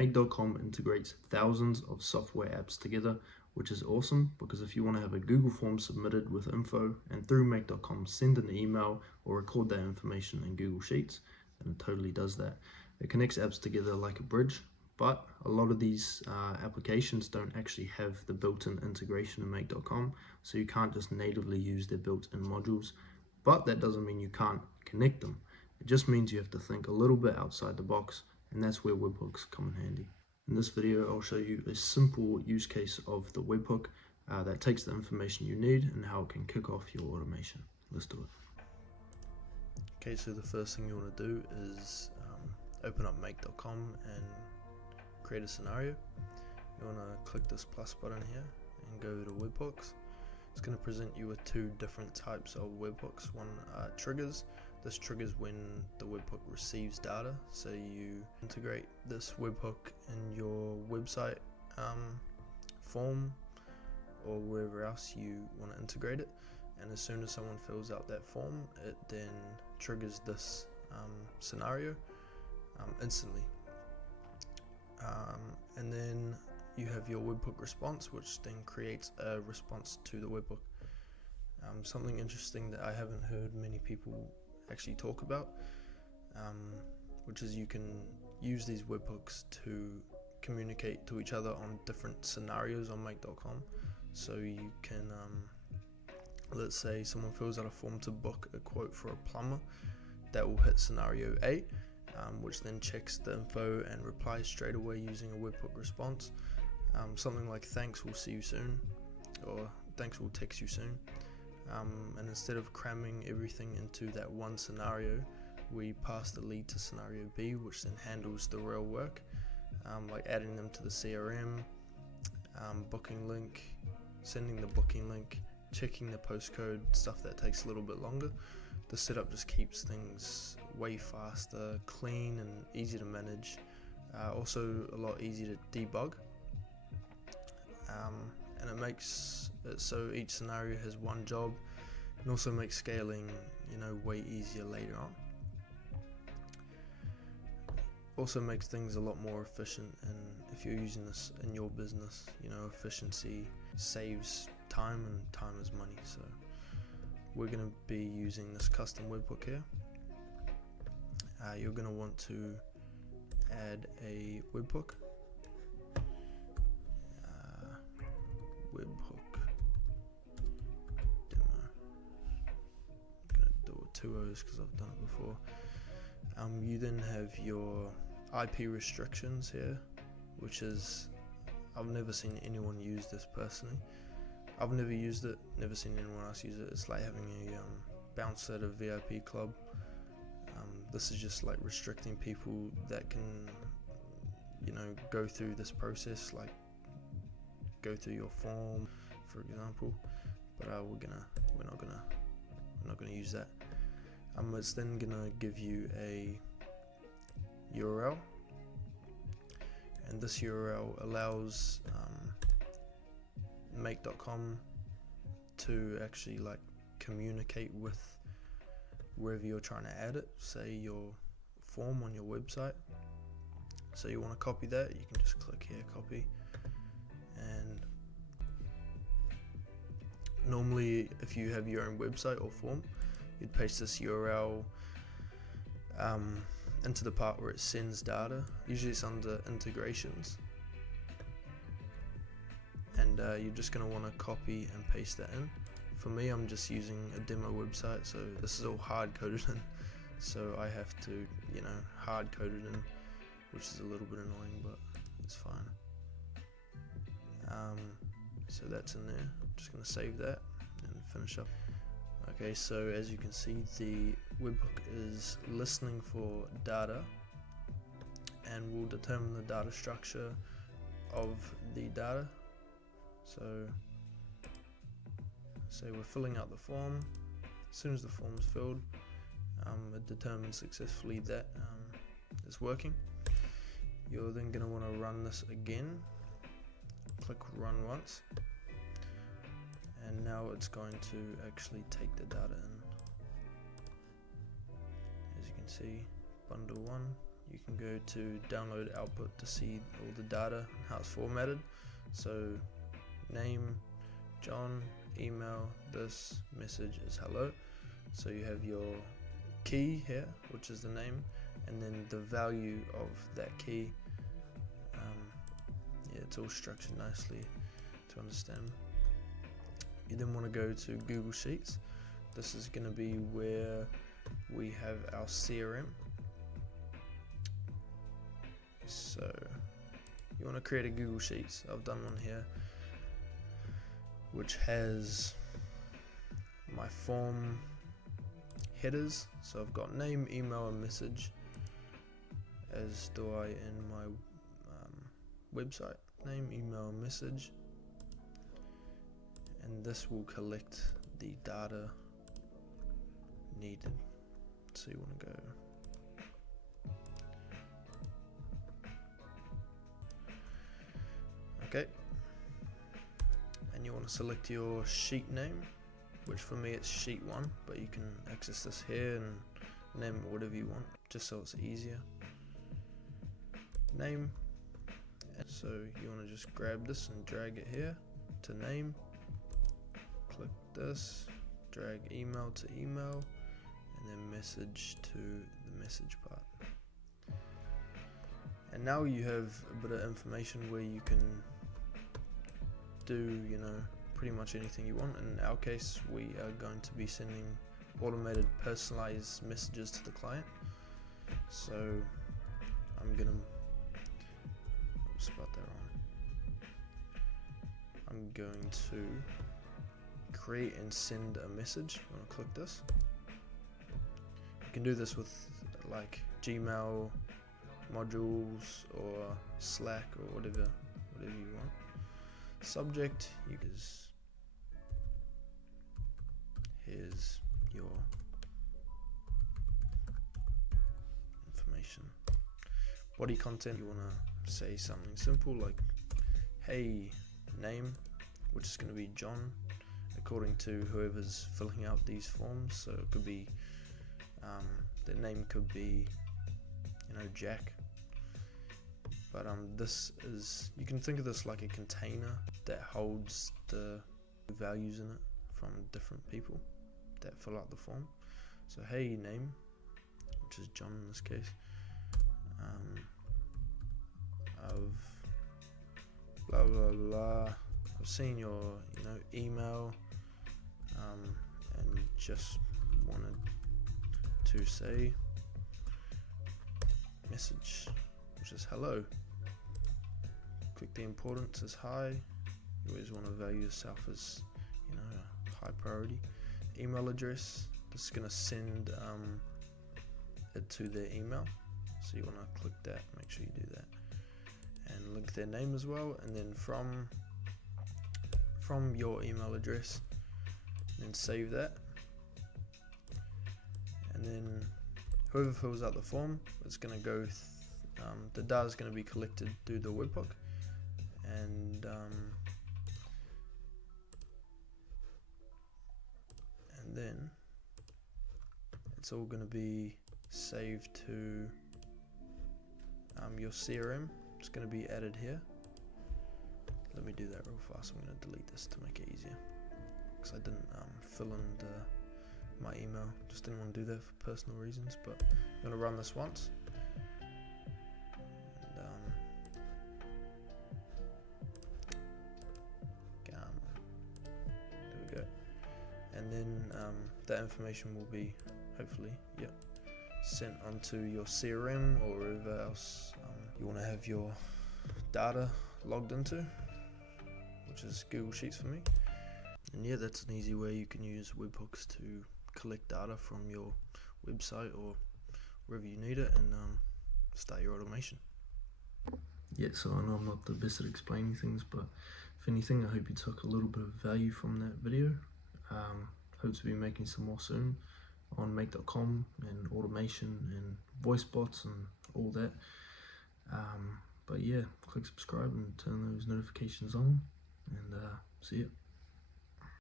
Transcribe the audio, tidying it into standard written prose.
Make.com integrates thousands of software apps together, which is awesome because if you want to have a Google form submitted with info and through Make.com send an email or record that information in Google Sheets, then it totally does that. It connects apps together like a bridge, but a lot of these applications don't actually have the built-in integration in Make.com, so you can't just natively use their built-in modules, but that doesn't mean you can't connect them. It just means you have to think a little bit outside the box, and that's where webhooks come in handy. In this video, I'll show you a simple use case of the webhook that takes the information you need and how it can kick off your automation. Let's do it. Okay, so the first thing you want to do is open up make.com and create a scenario. You want to click this plus button here and go to webhooks. It's going to present you with two different types of webhooks. One are triggers. This triggers when the webhook receives data, so you integrate this webhook in your website form or wherever else you want to integrate it, and as soon as someone fills out that form, it then triggers this scenario instantly. And then you have your webhook response, which then creates a response to the webhook. Something interesting that I haven't heard many people actually talk about, which is you can use these webhooks to communicate to each other on different scenarios on make.com. So you can, let's say someone fills out a form to book a quote for a plumber, that will hit scenario A, which then checks the info and replies straight away using a webhook response. Something like thanks, we'll see you soon, or thanks, we'll text you soon. And instead of cramming everything into that one scenario, we pass the lead to scenario B, which then handles the real work, like adding them to the CRM, booking link, sending the booking link, checking the postcode, stuff that takes a little bit longer. The setup just keeps things way faster, clean and easy to manage, also a lot easier to debug, and it makes it so each scenario has one job, and also makes scaling way easier later on. Also makes things a lot more efficient, and if you're using this in your business, efficiency saves time, and time is money. So we're going to be using this custom webhook here. You're going to want to add a webhook. Webhook demo. I'm going to do it 2 O's because I've done it before. You then have your IP restrictions here, which is, I've never seen anyone use this personally. I've never used it, never seen anyone else use it. It's like having a bouncer at a VIP club. This is just like restricting people that can, go through this process, like go through your form, for example. But we're not gonna use that. It's then gonna give you a URL, and this URL allows make.com to actually communicate with wherever you're trying to add it, say your form on your website. So you want to copy that, you can just click here, copy, and normally if you have your own website or form, you'd paste this URL into the part where it sends data. Usually it's under integrations, and you're just going to want to copy and paste that in. For me, I'm just using a demo website, so this is all hard coded in, so I have to hard code it in, which is a little bit annoying, but it's fine. So that's in there. I'm just going to save that and finish up. Okay, so as you can see, the webhook is listening for data and will determine the data structure of the data. So say we're filling out the form. As soon as the form is filled, it determines successfully that it's working. You're then going to want to run this again. Click run once, and now it's going to actually take the data in. As you can see, bundle 1, you can go to download output to see all the data and how it's formatted. So name John, email, this message is hello. So you have your key here, which is the name, and then the value of that key. Yeah, it's all structured nicely to understand. You then want to go to Google Sheets. This is going to be where we have our CRM. So you want to create a Google Sheets. I've done one here which has my form headers. So I've got name, email, and message, as do I in my website. Name, email, message, and this will collect the data needed. So you want to go okay, and you want to select your sheet name, which for me it's sheet 1, but you can access this here and name it whatever you want, just so it's easier. Name, and so you want to just grab this and drag it here to name, click this, drag email to email, and then message to the message part. And now you have a bit of information where you can do, pretty much anything you want. In our case, we are going to be sending automated personalized messages to the client. So I'm gonna spot that wrong. I'm going to create and send a message. I'm gonna click this. You can do this with like Gmail modules or Slack or whatever you want. Subject, here's your information. Body content, you want to say something simple like, hey, name, which is going to be John, according to whoever's filling out these forms. So it could be, their name could be, Jack. But this is, you can think of this like a container that holds the values in it from different people that fill out the form. So hey, name, which is John in this case, of blah blah blah. I've seen your email, and just wanted to say message, which is hello. Click the importance as high. You always want to value yourself as a high priority. Email address, this is going to send it to their email, so you want to click that, make sure you do that, and link their name as well. And then from your email address, then save that, and then whoever fills out the form, it's going to go the data is going to be collected through the webhook, and then it's all going to be saved to your CRM. It's going to be added here. Let me do that real fast. I'm going to delete this to make it easier, because I didn't fill in my email. Just didn't want to do that for personal reasons. But I'm going to run this once. There we go. And then that information will be hopefully sent onto your CRM or wherever else you want to have your data logged into, which is Google Sheets for me. And that's an easy way you can use webhooks to collect data from your website or wherever you need it, and start your automation. So I know I'm not the best at explaining things, but if anything, I hope you took a little bit of value from that video. Hope to be making some more soon on make.com and automation and voice bots and all that. But click subscribe and turn those notifications on, and see ya.